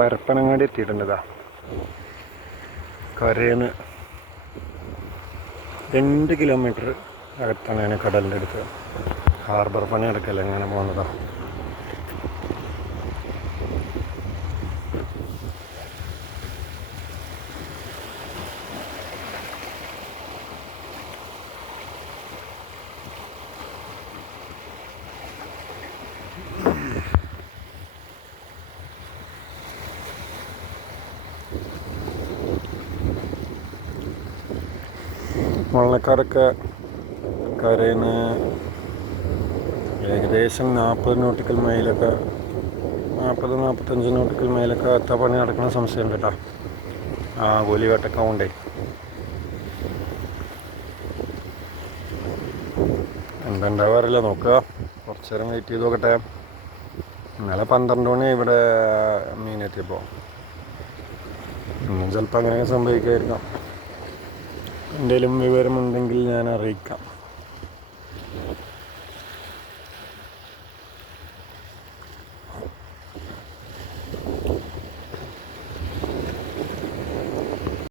Parappanangadi എത്തിയിട്ടുണ്ടതാ. കരേന്ന് 2 kilometre അകത്താണ് ഞാൻ കടലിൻ്റെ അടുത്ത്. ഹാർബർ പണി നടക്കല്ല, അങ്ങനെ പോകുന്നതാണ്. വള്ളക്കാരൊക്കെ കരയിന്ന് ഏകദേശം 40 നോട്ടിക്കൽ മൈലൊക്കെ 40-45 നോട്ടിക്കൽ മൈലൊക്കെ എത്താൻ പണി നടക്കുന്ന സംശയമുണ്ട് കേട്ടോ. ആ ഗോലിവേട്ടൊക്കെ ഉണ്ടേ. എന്തുണ്ടാവാറില്ല, നോക്കുക. കുറച്ച് നേരം വെയിറ്റ് ചെയ്ത് നോക്കട്ടെ. ഇന്നലെ 12 മണി ഇവിടെ മീനെത്തിയപ്പോൾ. ഇന്നും ചിലപ്പോൾ അങ്ങനെ സംഭവിക്കായിരിക്കാം. എന്തെങ്കിലും വിവരമുണ്ടെങ്കിൽ ഞാൻ അറിയിക്കാം.